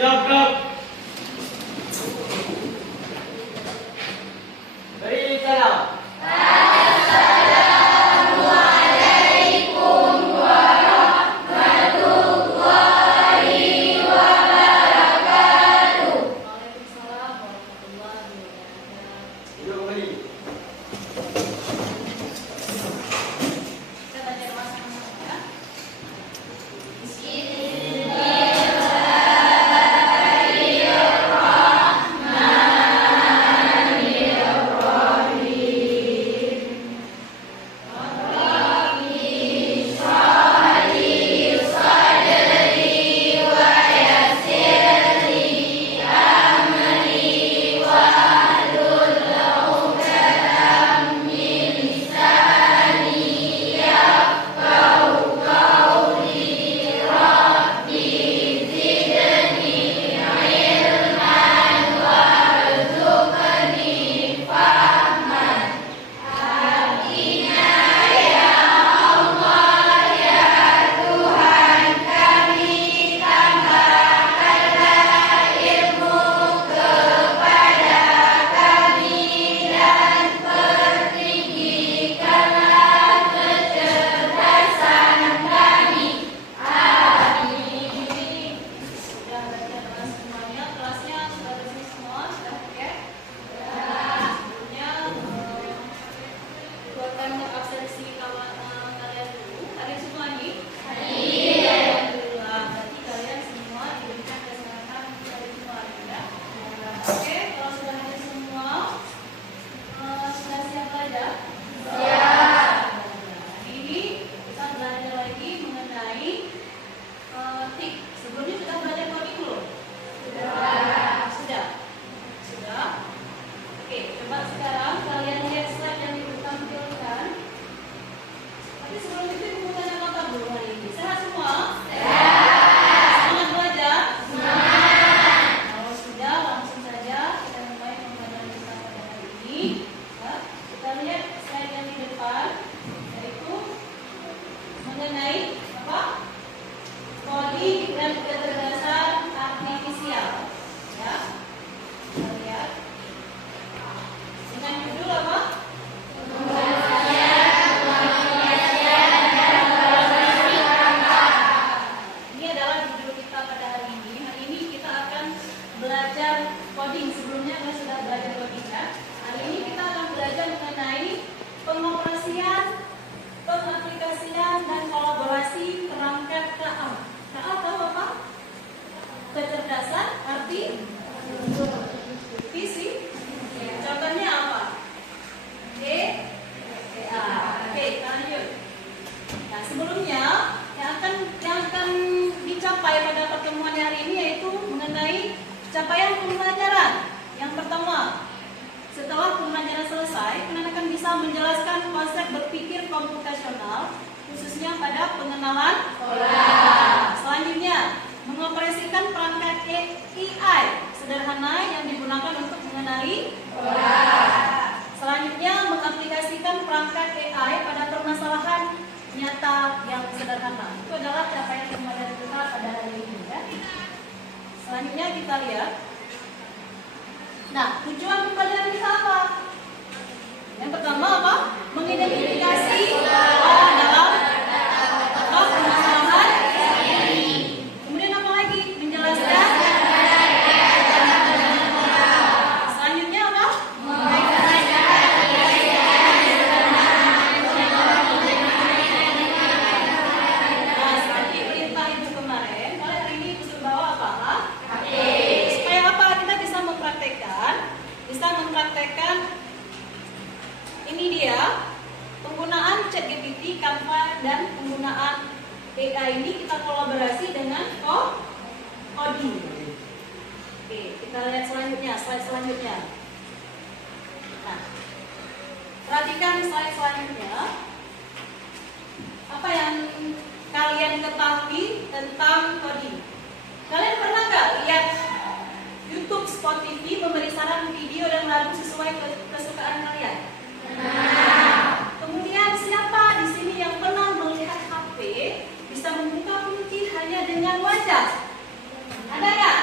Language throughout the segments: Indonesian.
Siap, Kak. Beri salam. Capaian pembelajaran. Yang pertama, setelah pembelajaran selesai, kalian akan bisa menjelaskan konsep berpikir komputasional, khususnya pada pengenalan pola. Selanjutnya, mengoperasikan perangkat AI sederhana yang digunakan untuk mengenali pola. Selanjutnya, mengaplikasikan perangkat AI pada permasalahan nyata yang sederhana. Itu adalah capaian pembelajaran kita pada hari ini, ya. Selanjutnya kita lihat. Nah, tujuan pembelajaran kita apa? Yang pertama apa? Mengidentifikasi pola dalam permasalahan. Kemudian apa lagi? Menjelaskan. Selanjutnya apa? Nah, seperti perintah ibu kemarin, kalau hari ini ibu suruh bawa apa? Supaya apa? Kita bisa mempraktekkan ini dia penggunaan ChatGPT, Canva, dan penggunaan AI ini kita kolaborasi dengan coding. Oke, kita lihat selanjutnya, slide selanjutnya. Nah, perhatikan slide selanjutnya. Apa yang kalian ketahui tentang coding? Kalian pernah nggak lihat YouTube, Spotify memberi saran video dan lagu sesuai kesukaan kalian? Kemudian siapa di sini yang pernah melihat HP bisa membuka kunci hanya dengan wajah? Ada nggak?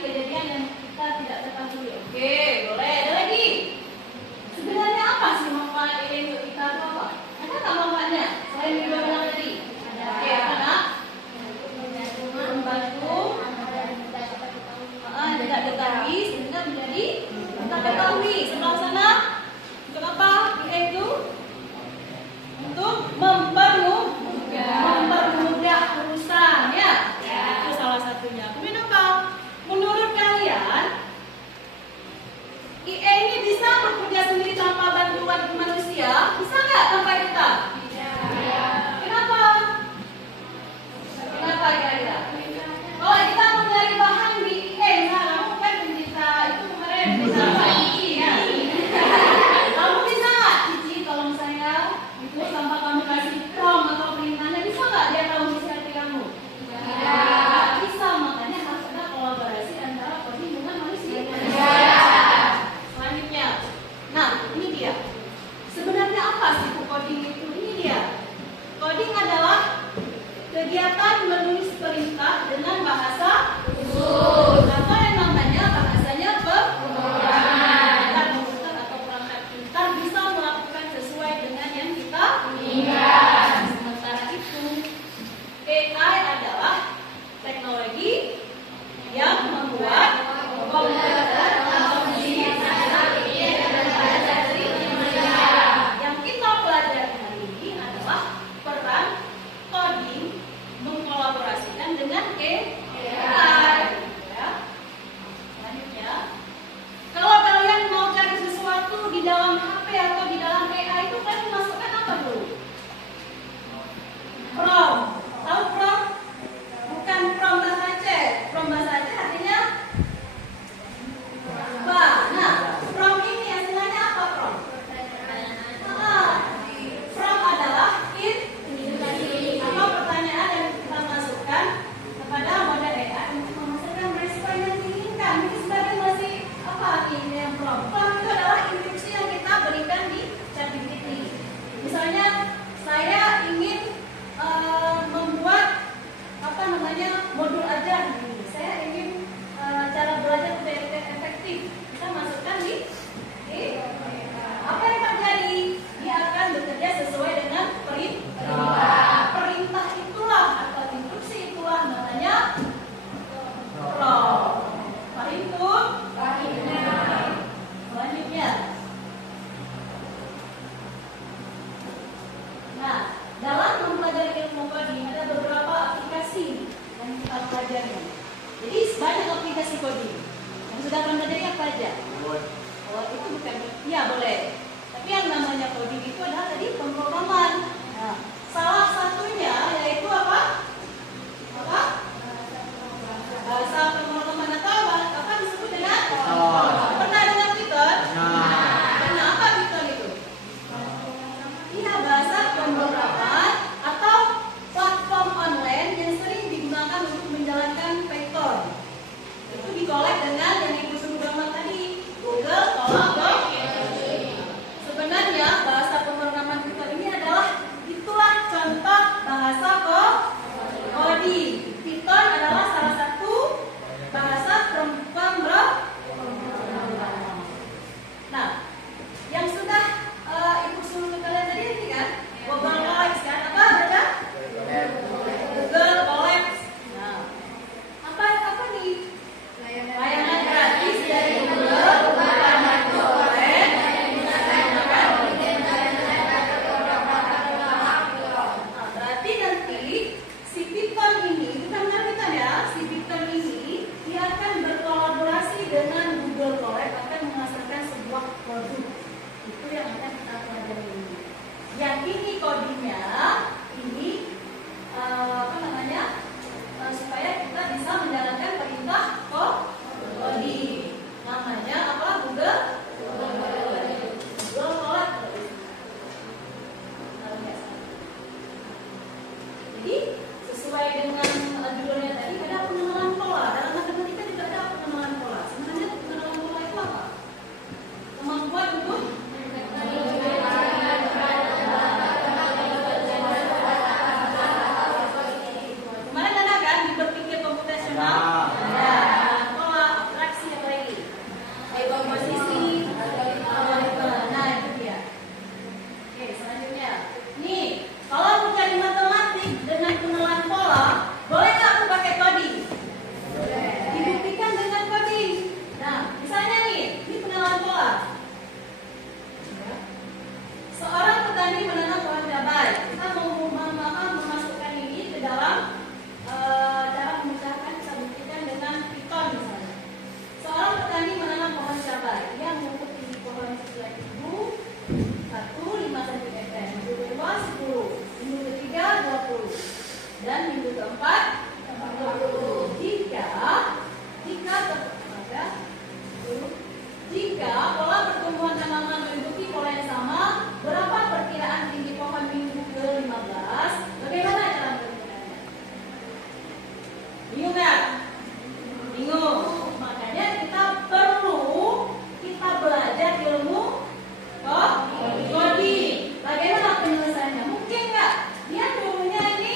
kejadian yang kita tidak ketahui. Oke, boleh. Ada lagi? Sebenarnya apa sih manfaat AI untuk kita atau apa? Ada nggak manfaatnya? Selain yang bilang tadi. Oke, apa nak? Membantu. Tidak ketahui sehingga menjadi kita ketahui. Sebelah sana. Untuk apa? AI itu? Untuk mempermudah urusan, ya? Itu salah satunya. Kemudian apa? Menurut kalian, IA ini bisa bekerja sendiri tanpa bantuan manusia? Bisa nggak tanpa kita? Kenapa? Kenapa kira-kira? Kalau kita mau nyari bahan di IA, nah kamu kan bisa itu kemarin bisa Cici, ya? Kamu bisa nggak Cici? Kalau misalnya itu tanpa kamu kasih prompt atau perintahnya, bisa nggak dia tahu isi hati kamu? Nggak bisa, makanya harus ada kolaborasi antara coding dengan manusia. Selanjutnya, nah ini dia. Sebenarnya apa sih coding itu? Ini dia. Coding adalah kegiatan menulis perintah dengan bahasa khusus atau yang namanya bahasanya pemrograman. Komputer atau perangkat pintar bisa melakukan sesuai dengan yang kita inginkan. Sementara itu, AI adalah teknologi yang membuat komputer atau mesin yang kita pelajari hari ini adalah peran coding mengkolaborasikan dengan AI. Ya. Selanjutnya, kalau kalian mau cari sesuatu di dalam HP atau di dalam AI itu kalian masukkan apa dulu? Prompt. Tahu prompt? Bukan prompt bahasa Aceh. Prompt bahasa Aceh artinya nah, prompt ini istilahnya apa prompt? Prompt adalah atau pertanyaan yang kita masukkan kepada model AI untuk menghasilkan respon yang diinginkan. Ini sebagai masih apa ini yang prompt? Prompt itu adalah instruksi yang kita berikan di ChatGPT. Misalnya saya ingin membuat apa namanya modul ajar. Saya ingin cara belajar lebih efektif. Kita masukkan di apa yang terjadi? Dia akan bekerja sesuai dengan perintah. Perintah itulah atau instruksi itulah namanya prompt. Selanjutnya. Nah, dalam mempelajari ilmu coding ada beberapa aplikasi yang kita pelajari. Jadi banyak aplikasi coding. Yang sudah pelajari apa aja? Oh, itu bukan. Ya boleh. Tapi yang namanya coding itu adalah tadi pemrograman. Nah, salah satunya yaitu apa? Bahasa pemrograman atau apa disebut dengan? Pernah dengar Python? Pernah. Apa Python itu? Iya, bahasa pemrograman atau platform online yang sering digunakan untuk menjalankan Python. Itu dikolek dengan yang ibu sebut tadi, Google, Colab, sebenarnya bahasa pemrograman Python ini itulah contoh bahasa coding. Python adalah salah satu bahasa Jika pola pertumbuhan tanaman mengikuti pola yang sama, berapa perkiraan tinggi pohon minggu ke-15? Bagaimana cara menentukannya? Bingung nggak? Bingung. Makanya kita belajar ilmu coding. Bagaimana penyelesaiannya? Mungkin nggak? Dia nyuruhnya ini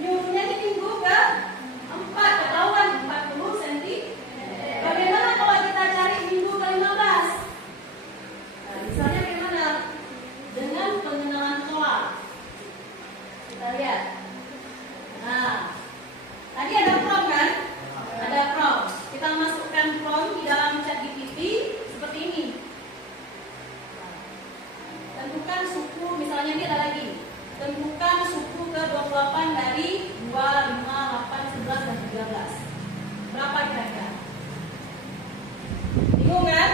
minggu ke-4, ketahuan 40 cm. Bagaimana kalau kita cari minggu ke-15? Nah, misalnya gimana? Dengan pengenalan pola. Kita lihat. Nah, tadi ada prompt kan? Ada prompt. Kita masukkan prompt di dalam ChatGPT seperti ini. Tentukan suku, misalnya ini ada lagi. Tentukan suku ke-28 dari 2, 5, 8, 11, dan 13. Berapa kira-kira? Bingung kan?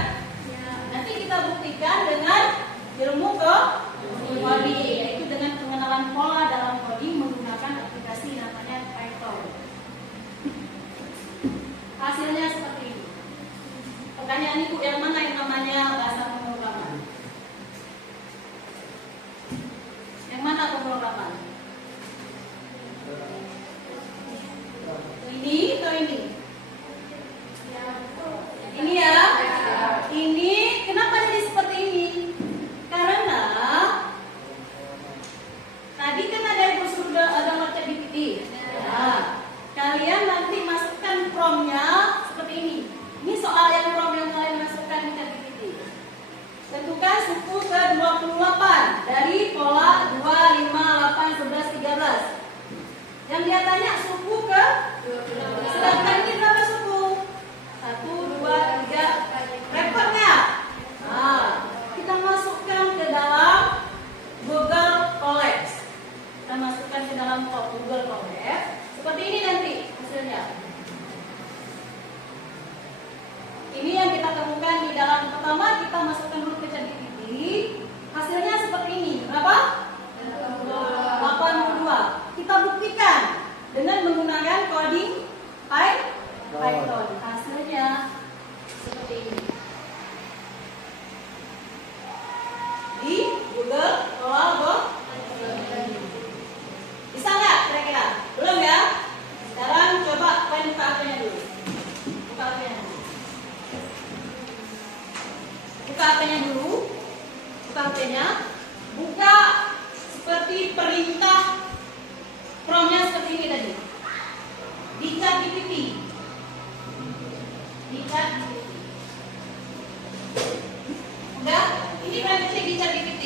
Ya. Nanti kita buktikan dengan ilmu coding, yaitu dengan pengenalan pola dalam coding menggunakan aplikasi namanya Python. Hasilnya seperti ini. Pertanyaan ibu, yang mana yang namanya bahasa pemrograman? Yang mana pemrograman? Ini atau ini? Ini ya. Ini kenapa jadi seperti ini? Karena tadi kan ada yang sudah ada ChatGPT. Nah, kalian nanti masukkan prompt-nya seperti ini. Ini soal yang prompt yang kalian masukkan di ChatGPT. Tentukan suku ke-28 dari pola 2, 5, 8, 11, 13. Yang dia tanya suku ke, sedangkan ini berapa suku? 1, 2, 3. Repot nggak? Nah, kita masukkan ke dalam Google Colab. Kita masukkan ke dalam Google Colab. Seperti ini nanti hasilnya. Ini yang kita temukan di dalam, pertama kita masukkan dulu ke ChatGPT. Hasilnya seperti ini. Berapa? 82. Kita buktikan dengan menggunakan coding Python. Hasilnya seperti ini. Di Google Colab. Bisa nggak kira-kira? Belum ya? Sekarang coba kalian buka HP-nya dulu. Buka HP-nya dulu. Buka HP-nya dulu. Buka HP-nya. Buka seperti perintah prompt-nya seperti ini tadi. Di ChatGPT. Di ChatGPT. Udah? Ini kan di ChatGPT.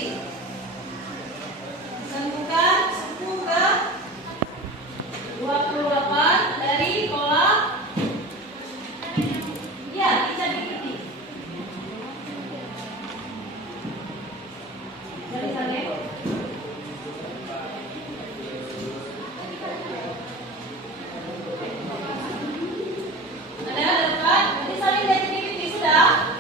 Tentukan suku ke 28 dari pola. Ya, di ChatGPT. Dari sana. Ada dapat? Nanti salin dari ChatGPT sudah.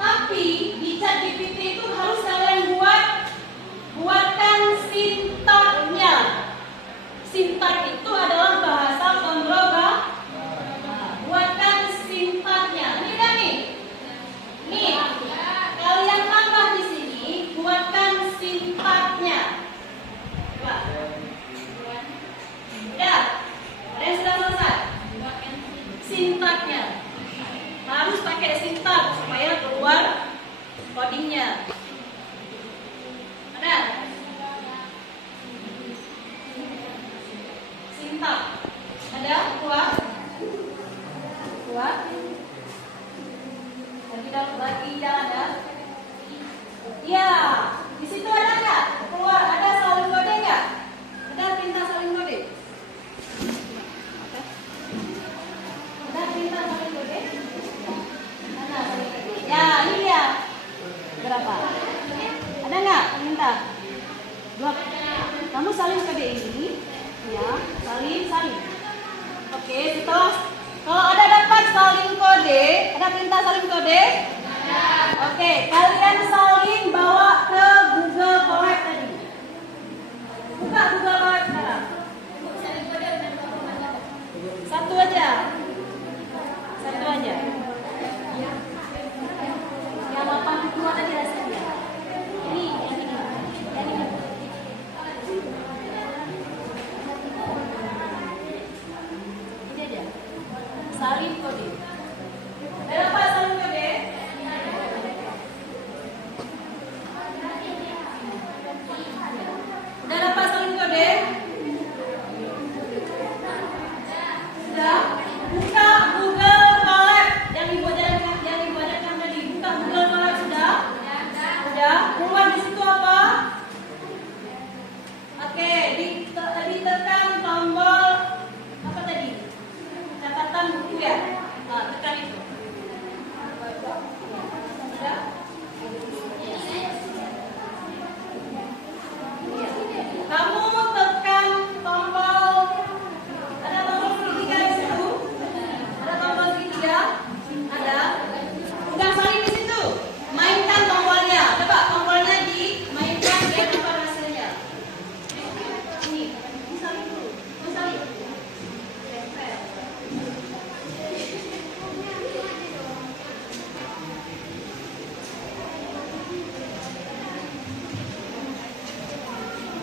Tapi di ChatGPT itu harus kalian buatkan sintaknya. Sintak itu adalah bahasa pemrograman. Buatkan sintaknya. Ini dah nih. Nih. Kalian tambah di sini, buatkan sintaknya. Coba. Ya. Ada yang sudah selesai? Sintaknya. Harus pakai sintak supaya keluar codingnya. Ada? Sintak. Ada? Kuat? Kuat? Lagi jalan ada? Iya. Di situ ada nggak? Keluar ada salin kode nggak? Ada perintah salin kode? Ada perintah salin kode? Mana salin kode? Ya, ini ya. Berapa? Ada nggak perintah? 2. Kamu salin kode ini, ya, salin. Oke, setelah kalau ada dapat salin kode, ada perintah salin kode? Oke, kalian salin bawa ke Google Colab tadi. Buka Google Colab sekarang. Satu aja. salin kode. Ada apa salin kode? Udah dapat salin kode? Sudah? Buka Google Colab yang ibu ajarkan tadi. Buka Google Colab sudah? Sudah. Keluar di situ apa? Oke, ditekan tombol apa tadi? Catatan buku ya. Nah, tekan itu. Sudah? Kamu tekan tombol, ada tombol segitiga di situ? Ada tombol segitiga? Ada? Udah salin di situ. Mainkan tombolnya. Coba tombolnya dimainkan biar dapat hasilnya. Ini, salin dulu. Salin.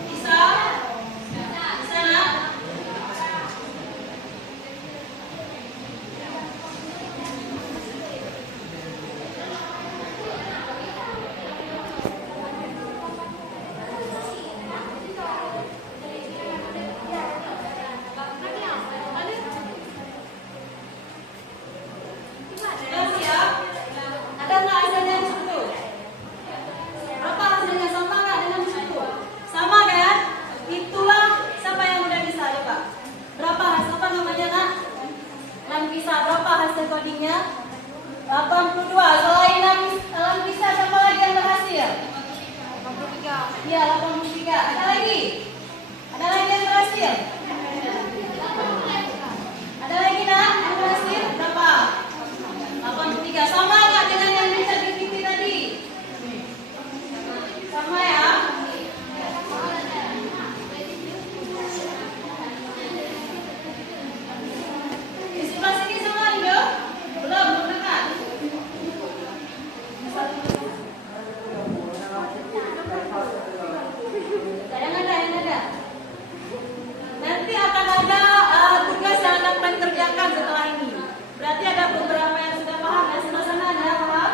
Bisa? Bisa nak? Sudah siap? Ada nggak hasilnya di situ? Apa hasilnya, sama nggak dengan di situ? Sama kan? Itulah siapa yang udah bisa coba. Berapa hasil apa namanya nak? Lanvisa berapa hasil codingnya? 82. Selain Lanvisa siapa lagi yang berhasil? 83. Iya 83. Ada lagi? Ada lagi yang berhasil? Ada lagi nak yang berhasil? Berapa? 83. Sama nggak dengan yang bisa diikuti tadi? Sama ya? Di sebelah sini sama juga? Belum dekat. Yang ada. Nanti akan ada tugas yang akan kalian kerjakan setelah ini. Berarti ada beberapa yang sudah paham. Dan sebelah sana ada paham?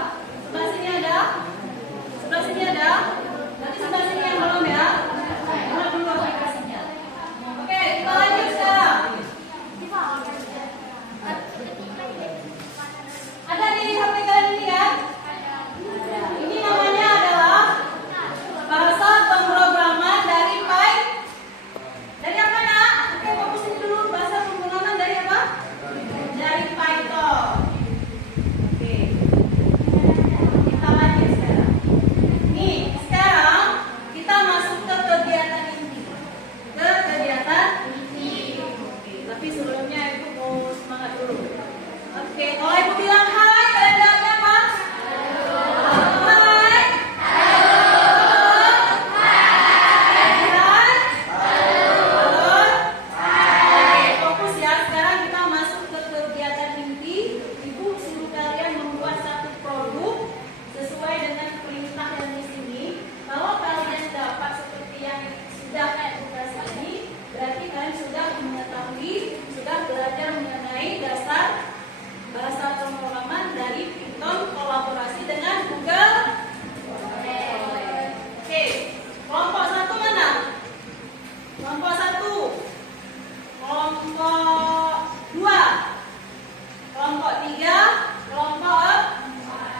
Sebelah sini ada? Sebelah sini ada? Nanti sebelah sini yang belum ya? Download dulu aplikasinya. Oke, kita lanjut sekarang. Ada di HP kalian ini kan? Ini namanya adalah bahasa pemrograman dari Python. Dari apa nak? Oke, fokusin dulu bahasa pemrograman dari apa? Dari Python. Oke. Kita lanjut sekarang. Nih, sekarang kita masuk ke kegiatan inti. Ke kegiatan inti. Oke, tapi sebelumnya Ibu mau semangat dulu. Oke, kalau Ibu bilang hai, kalian jawabnya apa? Hai. Oke, fokus ya. Sekarang kita masuk ke kegiatan inti. Ibu suruh kalian membuat satu produk sesuai dengan perintah yang di sini. Kalau kalian dapat seperti yang sudah kayak tugas ini, berarti kalian sudah mengetahui, sudah belajar mengenai dasar bahasa pemrograman dari Python kolaborasi dengan Google. Oke, kelompok 1 mana? Kelompok 1, kelompok 2, kelompok 3, kelompok.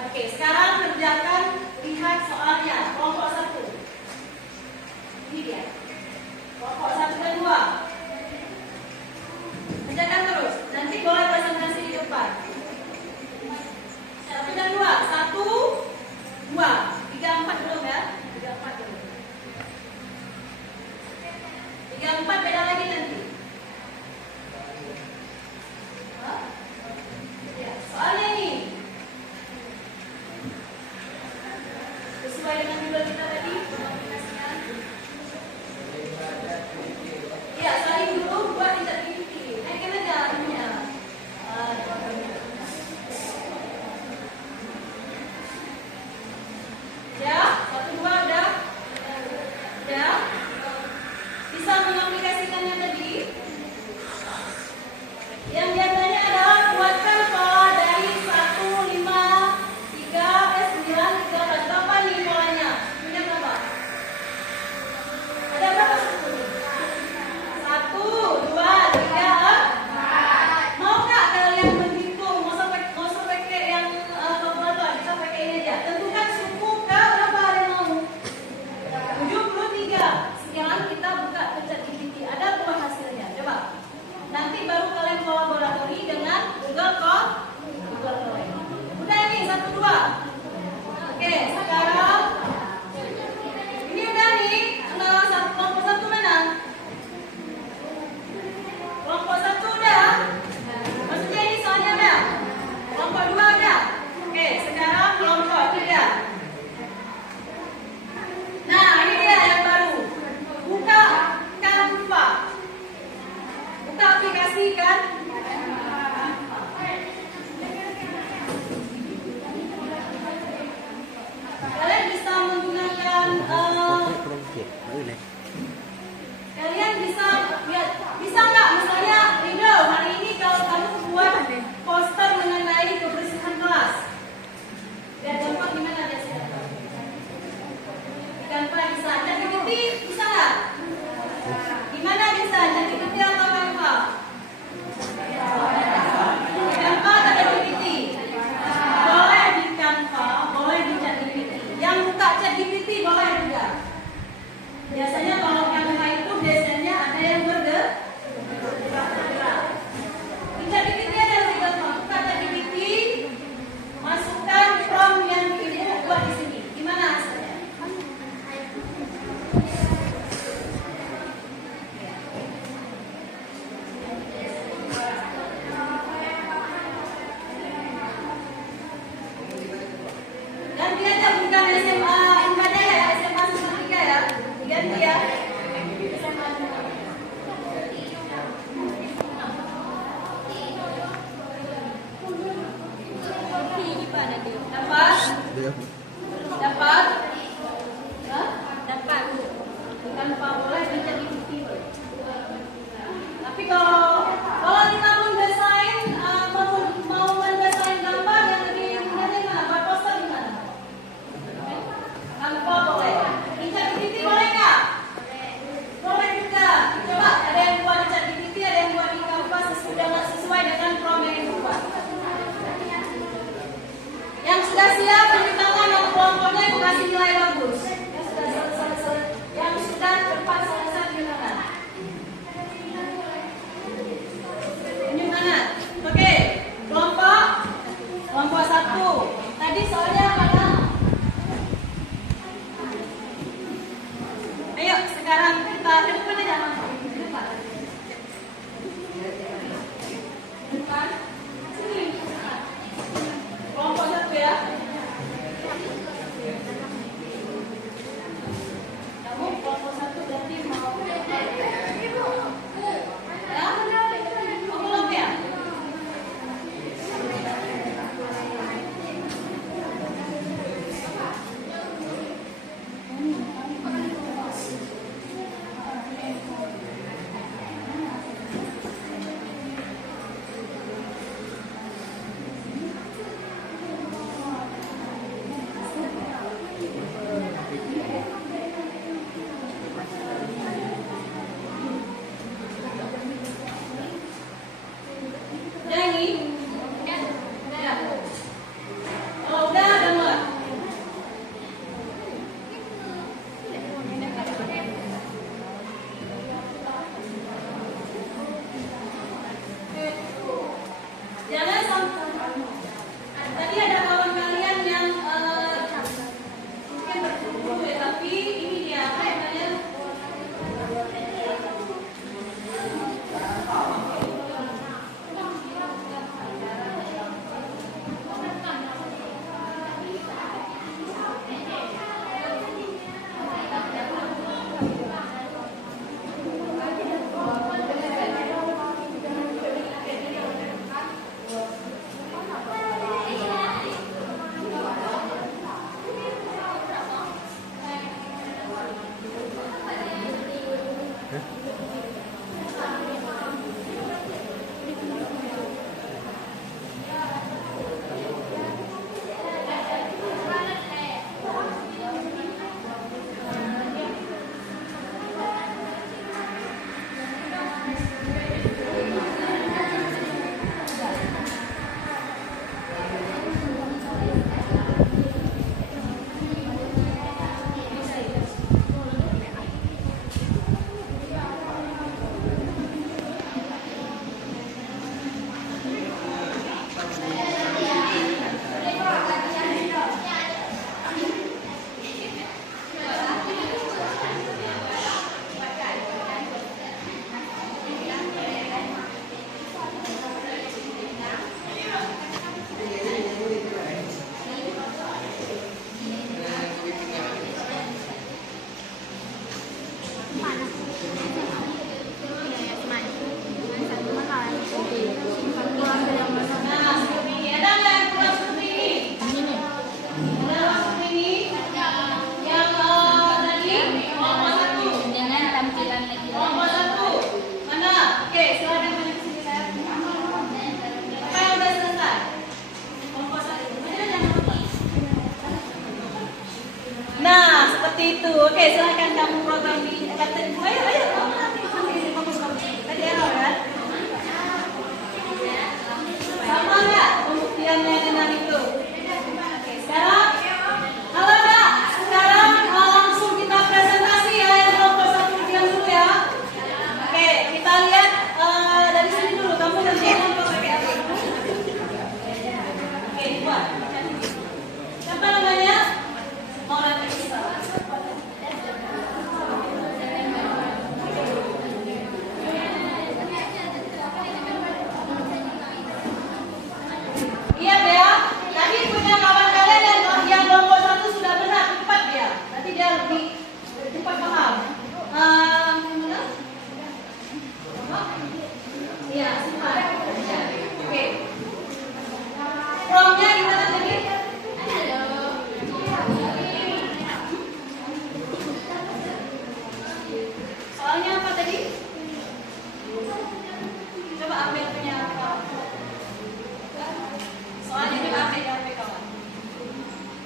Oke, sekarang kerjakan, lihat soalnya. Kelompok 1. Ini dia. Kelompok 1 dan 2. Kerjakan terus. Nanti boleh presentasi di depan. 1 dan 2. 1, 2. 3, 4 belum ya? 3, 4 belum. 3, 4 beda lagi nanti. Hah? Ya, soalnya ini sesuai dengan judul kita tadi, aplikasinya. Iya, dua. Oke, sekarang ini udah nih. Kelompok satu mana? Kelompok satu udah. Maksudnya ini soalnya udah. Kelompok dua udah. Oke, sekarang kelompok tiga. Nah, ini dia yang baru. Buka Canva. Buka aplikasi kan? Kalian bisa menggunakan kalian bisa nggak misalnya Rindo hari ini kalau kamu buat poster mengenai kebersihan kelas, biar gampang gimana biasanya? Canva bisa, ChatGPT bisa nggak? Gimana bisa ChatGPT atau Canva? Canva atau ChatGPT? Boleh di Canva, boleh di ChatGPT. Yang buka ChatGPT boleh juga. Biasanya kalau Canva itu biasanya ada yang bergerak. Di ChatGPT ada yang bergerak. Buka ChatGPT, masukkan prompt yang ibu buat di sini. Gimana hasilnya? Ganti aja bukan SMA Inbadaya ya, SMA Sumbertiga ya. Ganti ya. SMA dapat? Dapat? Hah? Dapat. Bukan Pak boleh menjadi bukti. Tapi kalau kita mendesain mau mendesain gambar yang lebih mudah gimana? Buat poster gimana? Tanpa boleh. ChatGPT boleh nggak? Boleh juga. Coba ada yang buat di ChatGPT, ada yang buat di Canva sesuai dengan prompt yang dibuat. Yang sudah siap beri tangan yang kelompoknya itu kasih nilai bagus. Yang sudah cepat selesai beri tangan. Tunjuk tangan. Oke, kelompok satu. Tadi soalnya mana? Ayo sekarang kita depan aja mas. Depan. Sini. Kelompok satu ya. silakan kamu program di ayo kamu nanti fokus. Tadi error kan? Sama nggak pembuktiannya dengan itu? Oke, sekarang halo Kak, sekarang langsung kita presentasi ya yang kelompok 1 diam dulu ya. Oke, kita lihat dari sini dulu, kamu kerjain apa pakai apa? Oke, buat. Siapa namanya? Maulana Isa. Iya Bea, tadi punya kawan kalian yang kelompok 1 sudah benar, cepat dia. Nanti dia lebih cepat paham. Mana? Iya, cepat. Oke. Promnya gimana tadi? Soalnya apa tadi? Coba ambil punya kawan. Soalnya coba ambil kawan.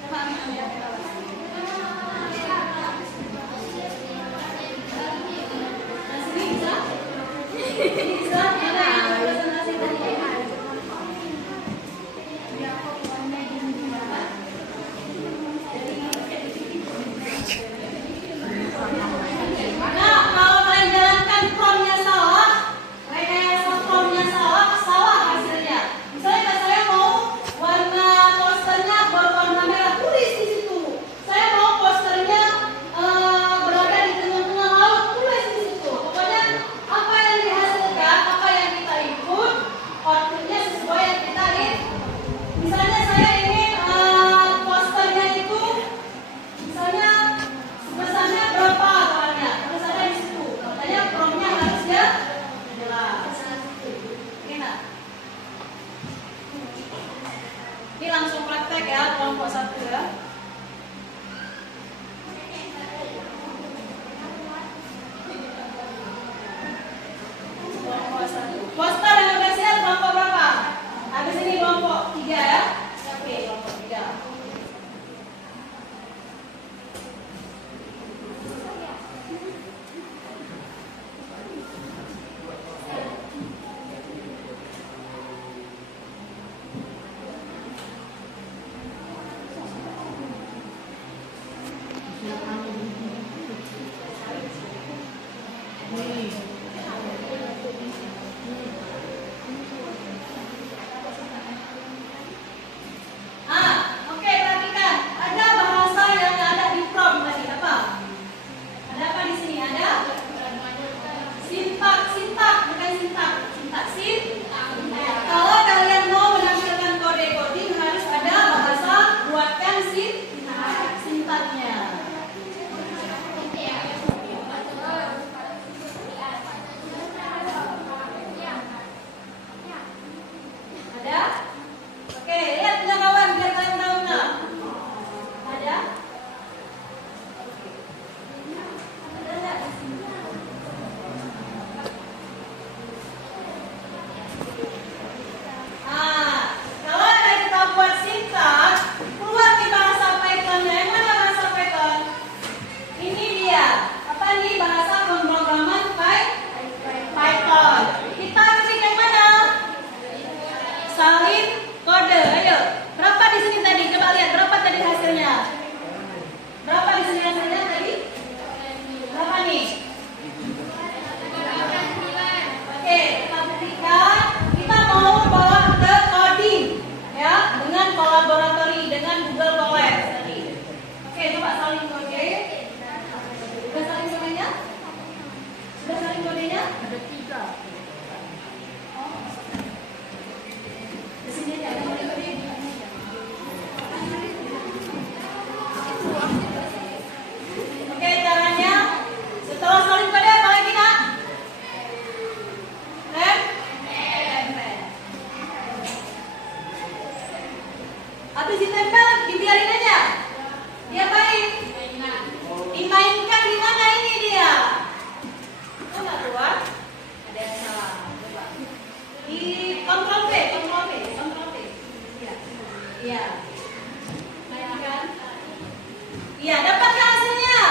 Coba ambil kawan. Nah, sini bisa? Bisa? Mana yang presentasi tadi? Nah, kalau kalian jalankan promnya salah, rekayasa promnya salah hasilnya. Misalnya saya mau warna posternya berwarna merah, tulis di situ. Saya mau posternya berada di tengah-tengah laut, tulis di situ. Pokoknya apa yang dihasilkan, apa yang kita input, outputnya sesuai yang kita input. Misalnya saya ingin posternya itu, misalnya besarnya berapa awalnya, harus ada di situ. Makanya promnya harus jelas. Enak. Ini langsung praktek ya, kelompok 1 ya. Kelompok 1. Poster yang udah siap kelompok berapa? Habis ini kelompok 3 ya. Oke, kelompok 3. Oke, perhatikan. Ada bahasa yang ada di prom tadi apa? Ada apa di sini? Ada sintak, bukan sintak. Kalau kalian mau menampilkan kode coding harus ada bahasa, buatkan sintaknya. Ada? Oke, lihat punya kawan biar kalian tahu nah. Ada? Ada enggak di sini? Kalau ada kita buat sintak, keluar di bahasa Python-nya. Yang mana bahasa Python? Ini dia. Apa nih bahasa pemrograman Python? Kita ketik yang mana? Salin kode. Ayo. Berapa di sini tadi? Coba lihat berapa tadi hasilnya. Berapa di sini hasilnya tadi? Berapa nih? Oke, kita buktikan. Kita mau bawa ke coding ya, dengan kolaboratori dengan Google Colab tadi. Oke, coba salin kode. Sudah salin kodenya? Sudah salin kodenya? Ada 3. Di sini ada salin kode. Oke, caranya setelah salin kode apa lagi nak? Habis ditempel, dibiarin aja. Diapain? Dimainkan di mana ini dia? Coba keluar. Ada yang salah. Coba. Di Ctrl V. Iya. Iya. Mainkan. Iya, dapat hasilnya.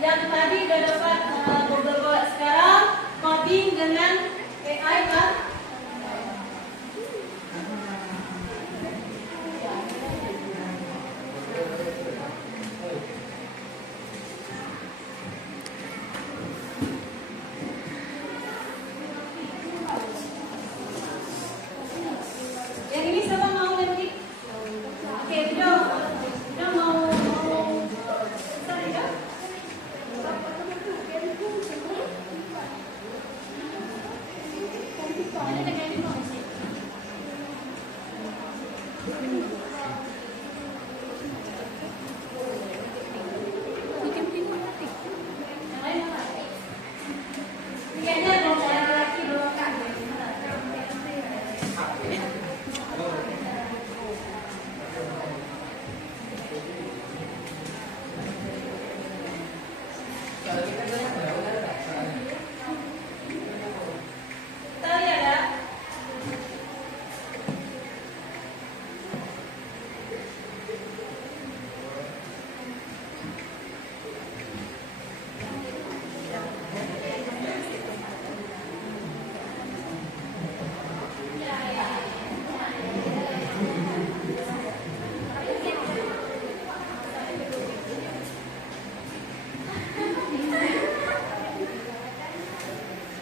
yang tadi udah dapat beberapa, sekarang coding dengan AI kan? Yang ini siapa mau nanti? Oke, udah mau besar ya?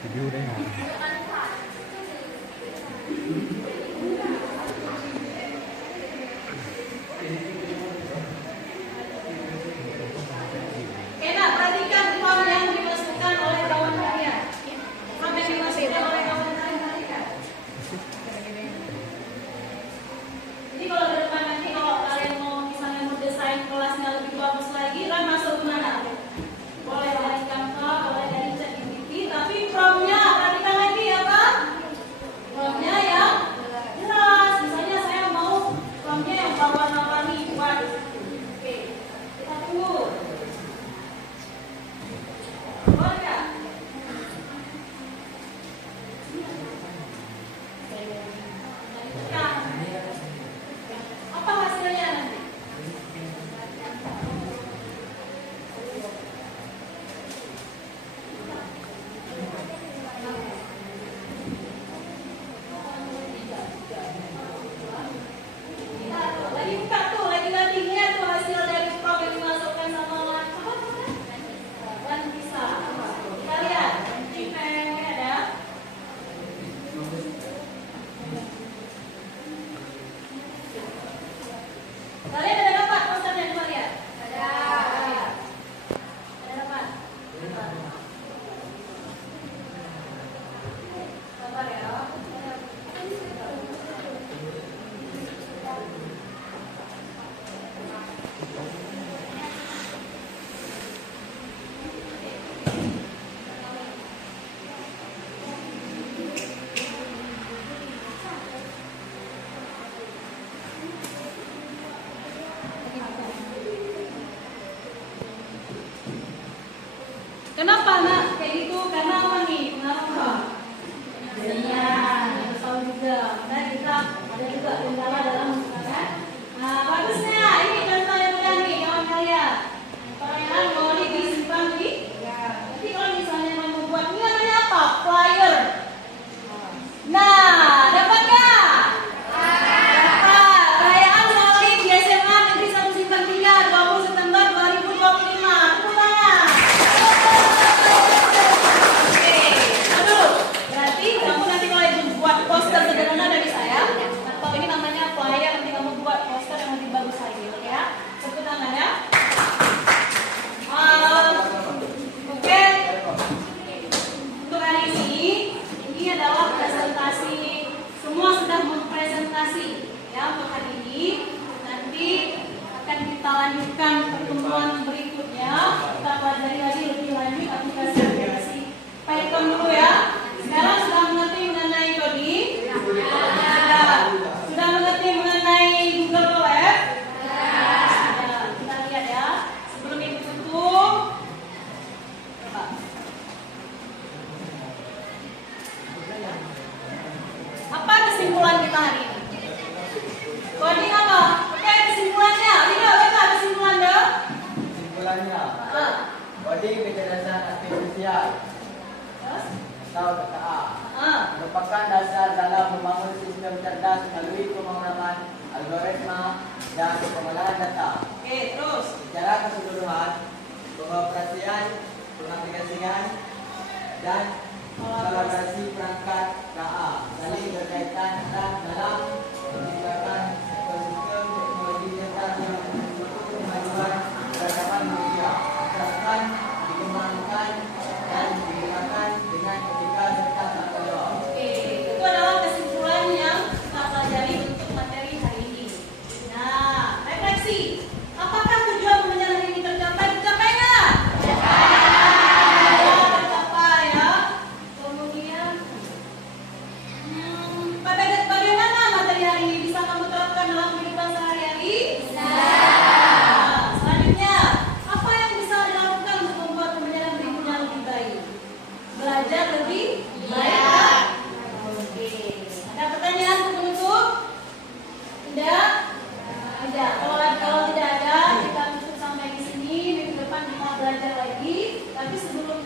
Review đấy hả? Enak, perhatikan form yang dimasukkan oleh kawan kalian. Form yang dimasukkan oleh kawan kalian, perhatikan. Jadi kalau ke depan nanti kalau kalian mau misalnya mau desain kelasnya lebih bagus lagi, kan masuk kemana? Boleh dari Canva, boleh dari ChatGPT, tapi promnya perhatikan lagi ya Pak. Promnya yang jelas. Misalnya saya mau promnya yang berwarna-warni buat. Oke, kita tunggu. Keluarga. Apa hasilnya nanti? Lagi buka tuh, lagi lihat tuh hasil dari prom yang dimasukkan sama Wan bisa. Kita lihat, ini ada. Kalian ada dapat posternya, coba lihat. Ada. Ada dapat. Sabar ya. Kenapa nak kayak gitu? Karena apa nih? Kenapa? Iya, tahu juga. Nah kita ada juga kendala dalam menggunakan. Nah bagusnya ini contoh yang mudah nih kawan kalian. Pertanyaan mau disimpan di. Jadi kalau misalnya mau membuat ini namanya apa? Flyer. Nah dapat nggak? Dapat. Perayaan Maulid di SMA Negeri 1 Simpang 3 20 September 2025. Tepuk tangan. Oke, aduh, berarti kamu nanti kalau ibu buat poster sederhana dari saya, atau ini namanya flyer, nanti kamu buat poster yang lebih bagus lagi, oke ya? Tepuk tangan ya. Oke, untuk hari ini adalah presentasi. Semua sudah mempresentasi ya untuk hari ini. Nanti akan kita lanjutkan pertemuan berikutnya. Kita pelajari lagi lebih lanjut aplikasi Python dulu ya. Sekarang sudah mengerti mengenai coding? Sudah mengerti mengenai Google Colab? Sudah. Kita lihat ya. Sebelum ibu tutup, coba. Apa kesimpulan kita hari ini? Coding apa? Oke, kesimpulannya. Tidak, apa kesimpulan dong? Kesimpulannya, Berarti kecerdasan artifisial Terus? atau KA Ah. merupakan dasar dalam membangun sistem cerdas melalui pemrograman, algoritma, dan pengolahan data. Oke, terus. Secara keseluruhan, pengoperasian, pengaplikasian, dan kolaborasi perangkat KA saling berkaitan erat dalam menciptakan ekosistem teknologi cerdas yang mendukung kemajuan peradaban manusia, asalkan dikembangkan dan digunakan dengan etika serta tanggung jawab. Oke, itu adalah kesimpulan yang kita pelajari untuk materi hari ini. Nah, refleksi. Apakah tujuan pembelajaran hari ini tercapai? Tercapai nggak? Ya, tercapai ya. Kemudian, bagaimana materi hari ini bisa kamu terapkan dalam kehidupan sehari-hari? Nah, selanjutnya, apa yang bisa dilakukan untuk membuat pembelajaran berikutnya lebih baik? Belajar lebih baik. Oke. Ada pertanyaan untuk penutup? Tidak? Tidak. Kalau tidak ada, kita tutup sampai di sini. Minggu depan kita belajar lagi. Tapi sebelum